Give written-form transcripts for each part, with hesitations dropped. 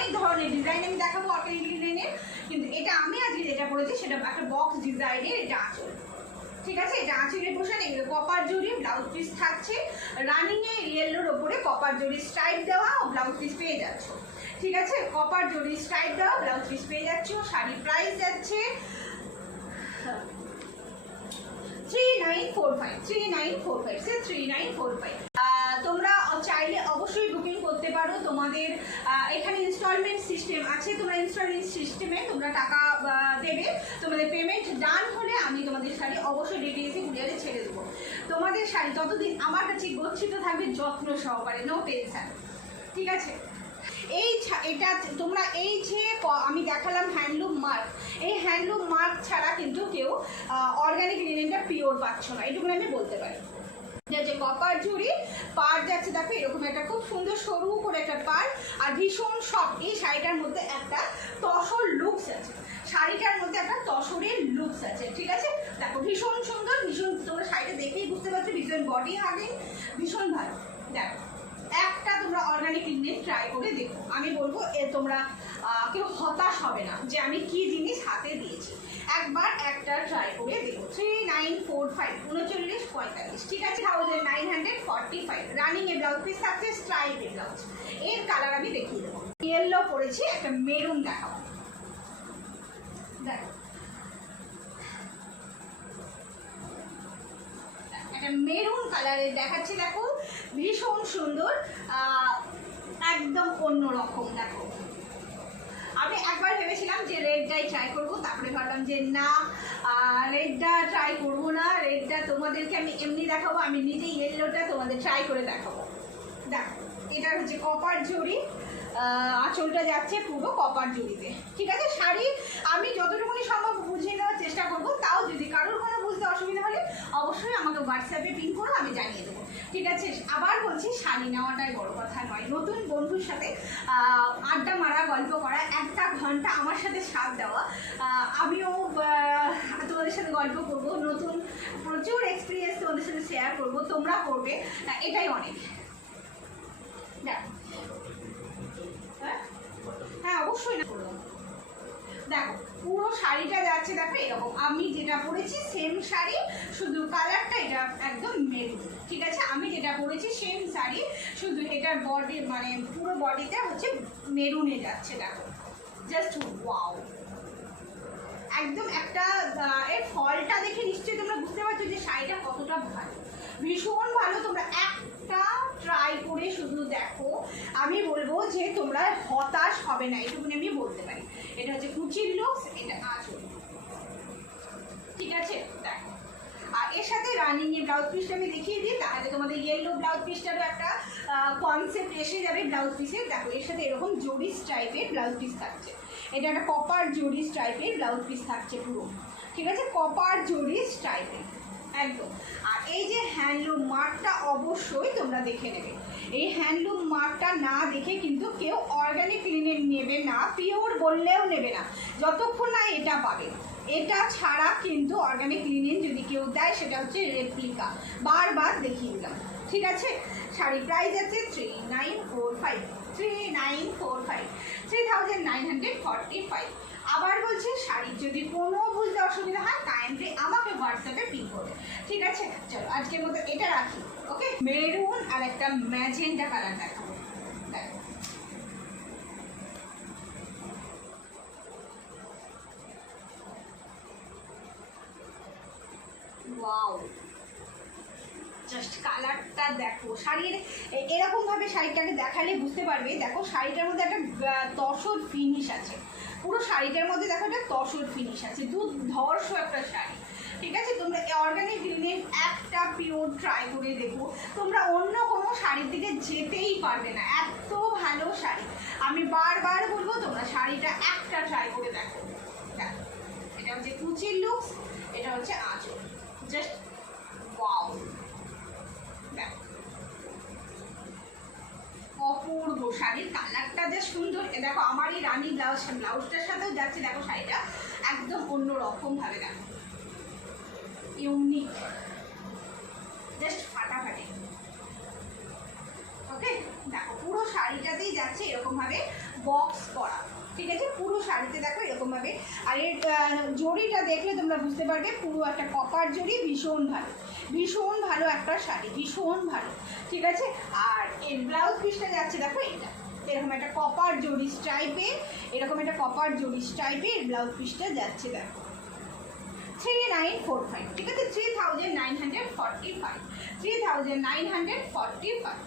অনেক ধরনের ডিজাইন আমি দেখাবো অর্গানিক লিনেনের, কিন্তু এটা আমি আজকে যেটা পরেছি সেটা একটা বক্স ডিজাইনের, এটা আঁচল। ঠিক আছে, এটা আঁচলের পোশাক, এগুলো কপার জরি, ব্লাউজ পিস থাকছে রানিংয়ে ইয়েলোর ওপরে কপার জরি স্ট্রাইপ দেওয়া ও ব্লাউজ পিস পেয়ে যাচ্ছ। ঠিক আছে, কপার জরি স্ট্রাইপ দেওয়া ব্লাউজ পিস পেয়ে যাচ্ছ। শাড়ি প্রাইস যাচ্ছে 3945 তোমরা চাইলে অবশ্যই বুকিং করতে পারো। তোমাদের এখানে ইনস্টলমেন্ট সিস্টেম আছে, তোমরা ইনস্টলমেন্ট সিস্টেমে তোমরা টাকা দেবে, তোমাদের পেমেন্ট ডান হলে আমি তোমাদের শাড়ি অবশ্যই ডিটিএসি কুরিয়ারে ছেড়ে দেবো। তোমাদের শাড়ি ততদিন আমার কাছে গচ্ছিত থাকবে যত্ন সহকারে, নো টেনশন। ঠিক আছে, এটা তোমরা এই যে আমি দেখালাম হ্যান্ডলুম মার্ক, এই হ্যান্ডলুম মার্ক ছাড়া কিন্তু কেউ অর্গানিক লিনেনটা পিওর পাচ্ছ না, এটুকু আমি বলতে পারি। যে কপার জুড়ি পার যাচ্ছে, দেখো এরকম একটা খুব সুন্দর সরু করে একটা পার, আর ভীষণ সফট। এই শাড়িটার মধ্যে একটা তসর লুকস আছে, শাড়িটার মধ্যে একটা তসরের লুকস আছে। ঠিক আছে, দেখো ভীষণ সুন্দর, ভীষণ, তোমরা শাড়িটা দেখেই বুঝতে পারছো ভীষণ বডি হাগিং, ভীষণ ভালো। দেখো একটা তোমরা অর্গানিক লিনেন ট্রাই করে দেখো, আমি বলবো তোমরা কেউ হতাশ হবে না যে আমি কি জিনিস হাতে দিয়েছি, একবার একটা ট্রাই করে দেখো। 3945 3945, ঠিক আছে, 1945 রানিং এ ব্লাউজ পিস থাকছে স্ট্রাইপে ব্লাউজ। এর কালার আমি দেখিয়ে দেবো, ইয়েলো পরেছি, একটা মেরুন দেখাবো। দেখো একটা মেরুন কালারের দেখাচ্ছি, দেখো ভীষণ সুন্দর, একদম অন্যরকম। দেখো আমি একবার ভেবেছিলাম যে রেডটাই ট্রাই করবো, তারপরে ভাবলাম যে না, রেডটা ট্রাই করবো না, রেডটা তোমাদেরকে আমি এমনি দেখাবো, আমি নিজে ইয়েলোটা তোমাদের ট্রাই করে দেখাবো। দেখো এটা হচ্ছে কপার জরি, আঁচলটা যাচ্ছে পুরো কপার জরিতে। ঠিক আছে, শাড়ি আমি যতটুকুনি সম্ভব বুঝিয়ে নেওয়ার চেষ্টা করবো, তাও যদি কারোর কোনো বুঝতে অসুবিধা হলে অবশ্যই আমাকে হোয়াটসঅ্যাপে পিন করো, আমি জানিয়ে দেবো। ঠিক আছে, আবার বলছি শাড়ি নেওয়াটাই বড় কথা নয়, নতুন বন্ধুর সাথে আড্ডা মারা, গল্প করা, একটা ঘন্টা আমার সাথে সাথ দেওয়া, আমিও তোমাদের সাথে গল্প করব, নতুন প্রচুর এক্সপিরিয়েন্স তোমাদের সাথে শেয়ার করব, তোমরা করবে, এটাই অনেক। দেখো হ্যাঁ অবশ্যই না, দেখো পুরো শাড়িটা যাচ্ছে, দেখো এরকম আমি যেটা পরেছি সেম শাড়ি, শুধু কালারটা এটা একদম মেরুন। ঠিক আছে, আমি যেটা পরেছি সেম শাড়ি, শুধু এটার বডি মানে পুরো বডিটা হচ্ছে মেরুনে যাচ্ছে। দেখো জাস্ট ওয়াও, একদম একটা এর ফলটা দেখে নিশ্চয়ই তোমরা বুঝতে পারছো যে শাড়িটা কতটা ভালো, ভীষণ ভালো। তোমরা একটা ট্রাই করে শুধু দেখো, আমি বলবো যে তোমরা হতাশ হবে না, এটুকুনি আমি বলতে পারি। এটা হচ্ছে কুচির লুকস, এটা আঁচল। ঠিক আছে, দেখো আর এর সাথে রানিং এর ব্লাউজ পিসটা আমি দেখিয়ে দিই, তাহলে তোমাদের ইয়েলো ব্লাউজ পিসটারও একটা কনসেপ্ট এসে যাবে ব্লাউজ পিসের। দেখো এর সাথে এরকম জরি স্ট্রাইপের ব্লাউজ পিস থাকছে, এটা একটা কপার জরি স্ট্রাইপের ব্লাউজ পিস থাকছে পুরো। ঠিক আছে, কপার জরি স্ট্রাইপের একদম। আর এই যে হ্যান্ডলুম মার্কটা অবশ্যই তোমরা দেখে নেবে, এই হ্যান্ডলুম মার্কটা না দেখে কিন্তু কেউ অর্গানিক লিনেন নেবে না, পিওর বললেও নেবে না, যতক্ষণ না এটা পাবে। এটা ছাড়া কিন্তু অর্গানিক লিনেন যদি কেউ দেয় সেটা হচ্ছে রেপ্লিকা, বারবার দেখিয়ে দিলাম। ঠিক আছে, শাড়ি প্রাইস আছে 3945 আবার বলছি, শাড়ির যদি কোনো বুঝতে অসুবিধা হয় কাইন্ডলি আমাকে হোয়াটসঅ্যাপে পিন করবে। ঠিক আছে, চলো আজকের মতো এটা রাখি। ওকে, মেরুন আর একটা ম্যাজেন্টা কালার দেখাবো। দেখো ওয়াও, জাস্ট কালারটা দেখো, শাড়ির এরকমভাবে শাড়িটাকে দেখালে বুঝতে পারবে। দেখো শাড়িটার মধ্যে একটা তসর ফিনিশ আছে, পুরো শাড়িটার মধ্যে দেখো একটা তসর ফিনিশ আছে, দুর্ধর্ষ একটা শাড়ি। ঠিক আছে, তোমরা অর্গানিক লিনেন একটা পিওর ট্রাই করে দেখো, তোমরা অন্য কোনো শাড়ির দিকে যেতেই পারবে না, এত ভালো শাড়ি। আমি বারবার বলবো তোমরা শাড়িটা একটা ট্রাই করে দেখো। দেখো এটা হচ্ছে কুচির লুকস, এটা হচ্ছে আঁচল, জাস্ট ওয়াও, অপূর্ব শাড়ির কালারটা যা সুন্দর। দেখো আমার এই রানী ব্লাউজটার সাথেও যাচ্ছে, দেখো শাড়িটা একদম অন্যরকম ভাবে, দেখো ইউনিক, জাস্ট ফাটাফাটি। ওকে, দেখো পুরো শাড়িটাতেই যাচ্ছে এরকম ভাবে বক্স করা, ঠিক আছে। পুরো শাড়িতে দেখো এরকমভাবে। আর এর জড়িটা দেখলে তোমরা বুঝতে পারবে পুরো একটা কপার জড়ি, ভীষণ ভালো, ভীষণ ভালো একটা শাড়ি, ভীষণ ভালো, ঠিক আছে। আর এর ব্লাউজ পিসটা যাচ্ছে দেখো এটা এরকম একটা কপার জড়ি স্টাইপে, এরকম একটা কপার জড়ি স্টাইপে এর ব্লাউজ পিসটা যাচ্ছে দেখো 3945, ঠিক আছে। 3945, 3945।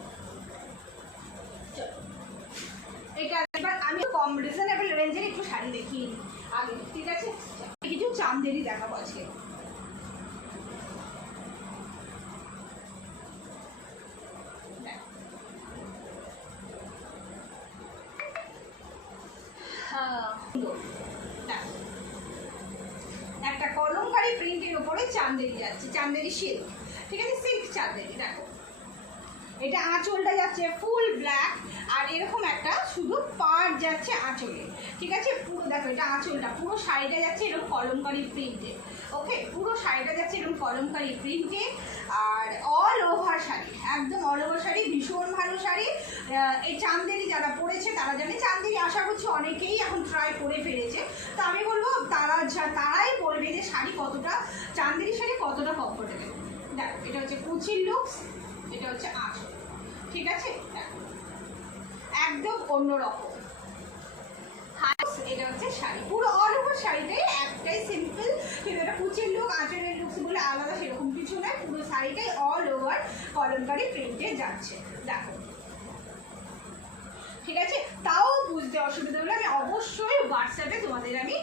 এটা এবার আমি কম রিজনেবল রেঞ্জের একটু শাড়ি দেখিয়ে নিই আগে, ঠিক আছে। কিছু চান্দেরি দেখাবো আজকে। একটা কলমকারী প্রিন্টের উপরে চান্দেরি যাচ্ছে, চান্দেরি সিল্ক, ঠিক আছে, সিল্ক চান্দেরি। দেখো এটা আঁচলটা যাচ্ছে ফুল ব্ল্যাক, আর এরকম একটা শুধু পাড় যাচ্ছে আঁচলে, ঠিক আছে। পুরো দেখো এটা আঁচলটা, পুরো শাড়িটা যাচ্ছে এরকম কলমকারী প্রিন্টে, ওকে। পুরো শাড়িটা যাচ্ছে এরকম কলমকারী প্রিন্টে, আর অল ওভার শাড়ি, একদম অল ওভার শাড়ি, ভীষণ ভালো শাড়ি। এই চান্দেরি যারা পরেছে তারা জানে, চান্দেরি আশা করছি অনেকেই এখন ট্রাই করে ফেলেছে। তো আমি বলবো তারাই বলবে যে শাড়ি কতটা, চান্দেরি শাড়ি কতটা কমফোর্টেবল। দেখো এটা হচ্ছে কুচির লুকস, এটা হচ্ছে আঁচল, ঠিক আছে। একদম অন্যরকম। এটা হচ্ছে শাড়ি, পুরো অল ওভার শাড়িটাই একটাই সিম্পল, কিন্তু এটা কুচির লুক আঁচলের লুকস বলে আলাদা সেরকম কিছু নয়, পুরো শাড়িটাই অল ওভার কলমকারী প্রিন্টে যাচ্ছে দেখো, ঠিক আছে। তাও বুঝতে অসুবিধা হলে আমি অবশ্যই হোয়াটসঅ্যাপে তোমাদের আমি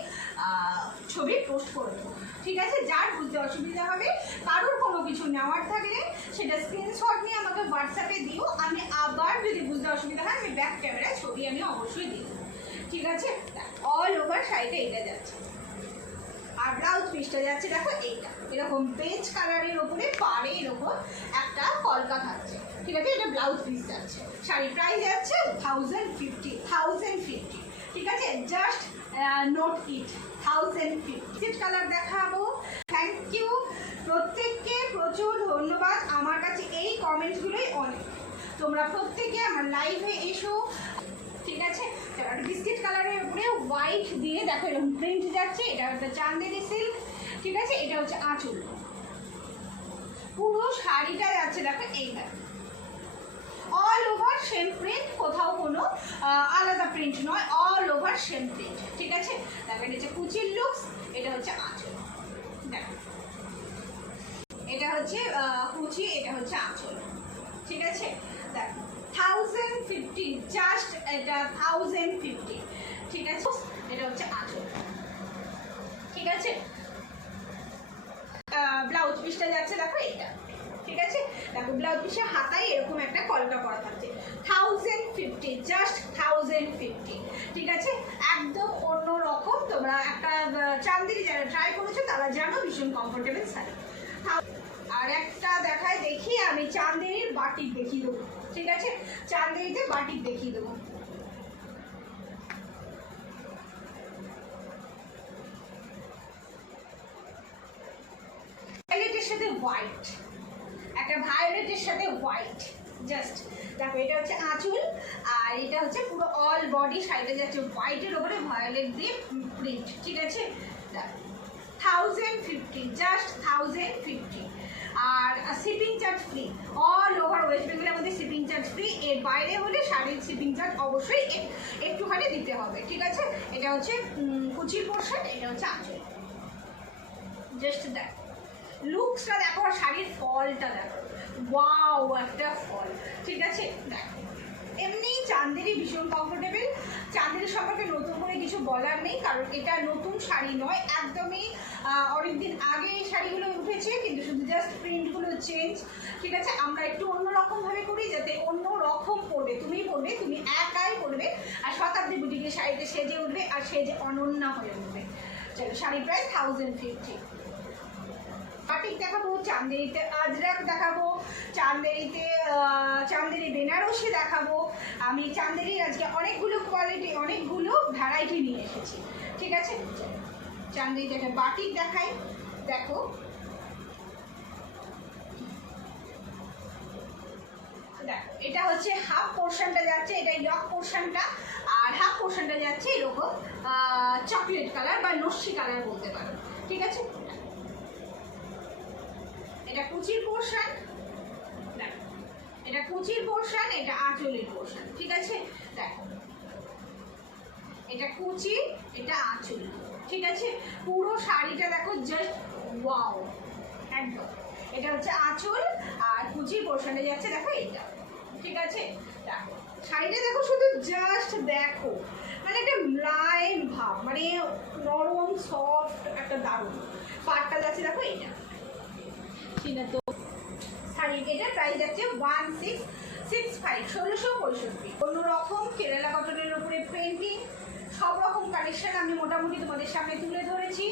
ছবি পোস্ট করে দেবো, ঠিক আছে। যার বুঝতে অসুবিধা হবে, কারোর কোনো কিছু নেওয়ার থাকলে সেটা স্ক্রিনশট নিয়ে আমাকে হোয়াটসঅ্যাপে দিও, আমি আবার যদি বুঝতে অসুবিধা হয় আমি ব্যাক ক্যামেরায় ছবি আমি অবশ্যই দিই, ঠিক আছে। অল ওভার শাড়িটা এটা যাচ্ছে, আর ব্লাউজ পিসটা যাচ্ছে দেখো এইটা এরকম বেজ কালারের ওপরে পাড়ে এরকম একটা কলকা থাকছে, ঠিক আছে। এটা ব্লাউজ পিস যাচ্ছে, শাড়ি প্রাইস যাচ্ছে 1050, ঠিক আছে। জাস্ট নোট ইট 1050। কালার দেখাবো। থ্যাংক ইউ প্রত্যেককে, প্রচুর ধন্যবাদ। আমার কাছে এই কমেন্টসগুলোই অনেক, তোমরা প্রত্যেকে আমার লাইভে এসো, ঠিক আছে। বিস্কিট কালারের উপরে হোয়াইট দিয়ে দেখো এরকম প্রিন্ট যাচ্ছে, এটা হচ্ছে চান্দেরি সিল্ক, ঠিক আছে। এটা হচ্ছে আঁচল, পুরো শাড়িটা যাচ্ছে দেখো এইটা অল ওভার সেম প্রিন্ট, কোথাও কোনো আলাদা প্রিন্ট নয়, অল ওভার সেম প্রিন্ট, ঠিক আছে। দেখো এটা হচ্ছে কুচির লুকস, এটা হচ্ছে আঁচল, দেখো এটা হচ্ছে কুচি, এটা হচ্ছে আঁচল, ঠিক আছে। দেখো 1050, জাস্ট এটা 1050, ঠিক আছে। এটা হচ্ছে আঁচল, ঠিক আছে। ব্লাউজ পিসটা যাচ্ছে দেখো এইটা, ঠিক আছে। দেখো ব্লাউজ পিসের হাতায় এরকম একটা কলকা করা থাকছে 1050, জাস্ট 1050, ঠিক আছে। একদম অন্যরকম। তোমরা একটা চান্দেরি যারা ট্রাই করেছো তারা জানো ভীষণ কমফোর্টেবল শাড়ি। আর একটা দেখায় দেখি আমি চান্দেরির বাটিক দেখিয়ে দেবো, ঠিক আছে। চান্দেরিতে বাটিক দেখিয়ে দেবো। ভায়োলেটের সাথে হোয়াইট, একটা ভায়োলেটের সাথে হোয়াইট, জাস্ট দেখো এটা হচ্ছে আঁচল, আর এটা হচ্ছে পুরো অল বডি শাড়িটা যাচ্ছে হোয়াইটের ওপরে ভায়োলেট দিয়ে প্রিন্ট, ঠিক আছে। 1050, জাস্ট 1050। আর shipping charge free, all over West বেঙ্গলের মধ্যে শিপিং চার্জ ফ্রি। এর বাইরে হলে শাড়ির শিপিং চার্জ অবশ্যই একটুখানি দিতে হবে, ঠিক আছে। এটা হচ্ছে কুচির পোর্শন, এটা হচ্ছে আঁচল, জাস্ট দেখো লুকসটা দেখো, আর শাড়ির ফলটা দেখো, ওয়াও একটা ফল, ঠিক আছে। দেখো এমনি চান্দেরি ভীষণ কমফোর্টেবল। চান্দেরি সম্পর্কে নতুন করে কিছু বলার নেই, কারণ এটা নতুন শাড়ি নয়, একদমই অনেকদিন আগে এই শাড়িগুলো উঠেছে, কিন্তু শুধু জাস্ট প্রিন্টগুলো চেঞ্জ, ঠিক আছে। আমরা একটু অন্যরকমভাবে করি, যাতে অন্য রকম পরবে, তুমি পরবে, তুমি একাই পরবে, আর শতাব্দী বুটিকের শাড়িতে সেজে উঠবে, আর সেজে অনন্যা হয়ে উঠবে। চলো শাড়ি প্রাইস 1050। বাটিক দেখাবো, চান্দেরিতে আজরাক দেখাবো, চান্দেরি বেনারসি দেখাবো। আমি চান্দেরির আজকে অনেকগুলো কোয়ালিটি, অনেকগুলো ভ্যারাইটি নিয়ে এসেছি, ঠিক আছে। চান্দেরিতে একটা বাটিক দেখাই, দেখো দেখো এটা হচ্ছে হাফ পোর্শনটা যাচ্ছে, এটা ইয়ক পোর্শনটা, আর হাফ এরকম চকলেট কালার বা নস্যি কালার বলতে পারো, ঠিক আছে। এটা কুচির পোর্শন, এটা কুচির পোর্শন, এটা আঁচলের পোর্শন, ঠিক আছে। দেখো এটা কুচি, এটা আঁচল, ঠিক আছে। পুরো শাড়িটা দেখো জাস্ট ওয়াও, একদম। এটা হচ্ছে আঁচল আর কুচির পোর্শনে যাচ্ছে দেখো এইটা, ঠিক আছে। দেখো শাড়িটা দেখো, শুধু জাস্ট দেখো, মানে একটা লাইন ভাব, মানে নরম সফট একটা দারুণ। পাটটা যাচ্ছে দেখো এইটা, ঠিক আছে। তো শাড়ির এটার প্রাইস যাচ্ছে 1665, 1665। অন্যরকম কেরালা কটনের উপরে পেন্টিং, সব রকম কালেকশন আমি মোটামুটি তোমাদের সামনে তুলে ধরেছি।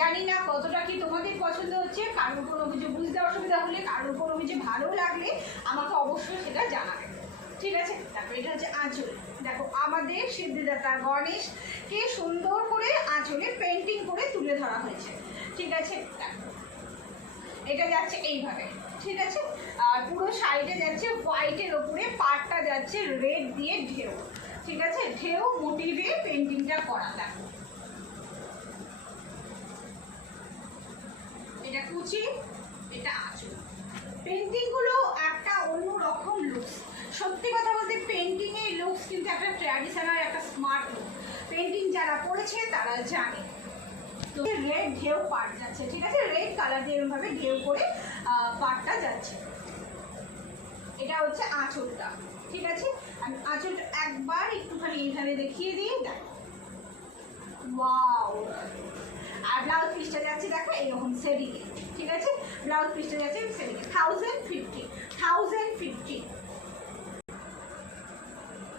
জানি না কতটা কি তোমাদের পছন্দ হচ্ছে, কারোর কোনো কিছু বুঝতে অসুবিধা হলে, কারোর কোনো কিছু ভালো লাগলে আমাকে অবশ্যই সেটা জানাবে, ঠিক আছে। তারপর এটা হচ্ছে আঁচল, দেখো আমাদের সিদ্ধিদাতা গণেশকে সুন্দর করে আঁচলে পেন্টিং করে তুলে ধরা হয়েছে, ঠিক আছে। এটা যাচ্ছে এইভাবে, ঠিক আছে। আর পুরো শাড়িটা যাচ্ছে হোয়াইটের ওপরে, পাড়টা যাচ্ছে রেড দিয়ে ঢেউ, ঠিক আছে। ঢেউ মোটিভে পেন্টিংটা করা। দেখো এটা কুচি, এটা আঁচল। পেন্টিংগুলো একটা অন্যরকম লুকস। সত্যি কথা বলতে পেন্টিং এর লুকস কিন্তু একটা ট্র্যাডিশনাল, একটা স্মার্ট লুক। পেন্টিং যারা করেছে তারা জানে। তো রেড ঢেউ পাট যাচ্ছে, ঠিক আছে। রেড কালার দিয়ে এরকমভাবে ঢেউ করে পাটটা যাচ্ছে। এটা হচ্ছে আঁচলটা, ঠিক আছে। আমি আঁচলটা একবার একটুখানি এইখানে দেখিয়ে দিই, দেখো ওয়াও। আর ব্লাউজ পিসটা যাচ্ছে দেখো এরকম সেডিংয়ে, ঠিক আছে। ব্লাউজ পিসটা যাচ্ছে সেডিংয়ে 1050।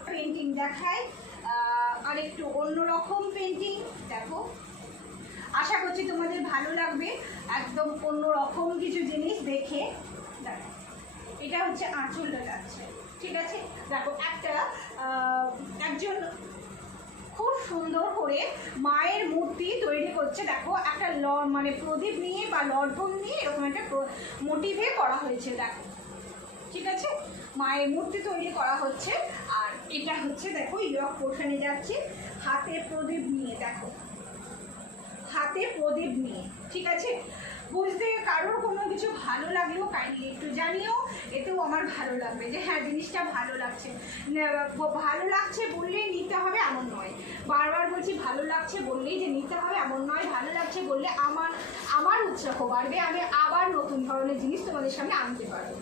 পেন্টিং দেখায় আরেকটু অন্যরকম পেন্টিং, দেখো। আশা করছি তোমাদের ভালো লাগবে, একদম অন্যরকম কিছু জিনিস দেখে। দেখো এটা হচ্ছে আঁচলটা যাচ্ছে, ঠিক আছে। দেখো একজন খুব সুন্দর করে মায়ের মূর্তি তৈরি করছে, দেখো একটা মানে প্রদীপ নিয়ে বা লণ্ঠন নিয়ে এরকম একটা মোটিভে করা হয়েছে, দেখো, ঠিক আছে। মায়ের মূর্তি তৈরি করা হচ্ছে। আর এটা হচ্ছে দেখো ইয়ক পোর্শনে যাচ্ছে হাতে প্রদীপ নিয়ে, দেখো হাতে প্রদীপ নিয়ে, ঠিক আছে। বুঝতে কারোর কোনো কিছু ভালো লাগলেও কাইন্ডলি একটু জানিও, এতেও আমার ভালো লাগবে যে হ্যাঁ জিনিসটা ভালো লাগছে। ভালো লাগছে বললেই নিতে হবে এমন নয়, বারবার বলছি ভালো লাগছে বললেই যে নিতে হবে এমন নয়। ভালো লাগছে বললে আমার উৎসাহ বাড়বে, আমি আবার নতুন ধরনের জিনিস তোমাদের সামনে আনতে পারবো।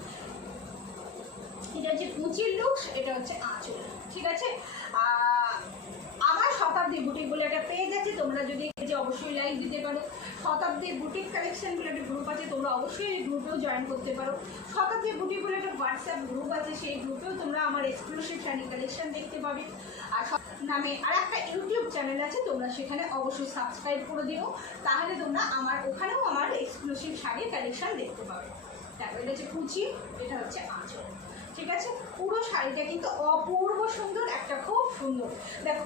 এটা হচ্ছে কুচির লুকস, এটা হচ্ছে আঁচল, ঠিক আছে। আমার শতাব্দী বুটিক বলে একটা পেজ আছে, তোমরা যদি অবশ্যই লাইক দিতে পারো। শতাব্দী বুটিক কালেকশন বলে একটা গ্রুপ আছে, তোমরা অবশ্যই এই গ্রুপেও জয়েন করতে পারো। শতাব্দী বুটিক বলে একটা হোয়াটসঅ্যাপ গ্রুপ আছে, সেই গ্রুপেও তোমরা আমার এক্সক্লুসিভ শাড়ি কালেকশন দেখতে পাবে। আর নামে আর একটা ইউটিউব চ্যানেল আছে, তোমরা সেখানে অবশ্যই সাবস্ক্রাইব করে দিও, তাহলে তোমরা ওখানেও আমার এক্সক্লুসিভ শাড়ির কালেকশন দেখতে পাবে। তারপর এটা হচ্ছে কুচি, এটা হচ্ছে আঁচল, ঠিক আছে। পুরো শাড়িটা কিন্তু অপূর্ব সুন্দর, একটা খুব সুন্দর। দেখো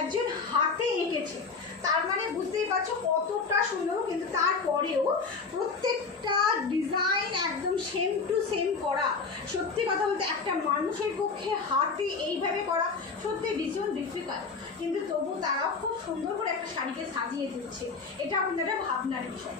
একজন হাতে এঁকেছে, তার মানে বুঝতেই পারছো কতটা সুন্দর। কিন্তু তারপরেও প্রত্যেকটা ডিজাইন একদম সেম টু সেম করা। সত্যি কথা বলতে একটা মানুষের পক্ষে হাতে এইভাবে করা সত্যি ভীষণ ডিফিকাল্ট, কিন্তু তবু তারাও খুব সুন্দর করে একটা শাড়িকে সাজিয়ে দিচ্ছে। এটা আপনাদের একটা ভাবনার বিষয়।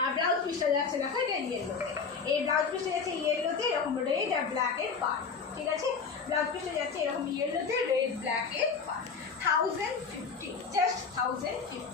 আর ব্লাউজ পিসটা যাচ্ছে দেখো এটা ইয়েলোতে, এই ব্লাউজ পিসটা যাচ্ছে ইয়েলোতে এরকম রেড আর ব্ল্যাকের পার্ট, ঠিক আছে। ব্লাউজ পিসটা যাচ্ছে এরকম ইয়েলোতে রেড ব্ল্যাকের পার্ট। 1050, জাস্ট 1050।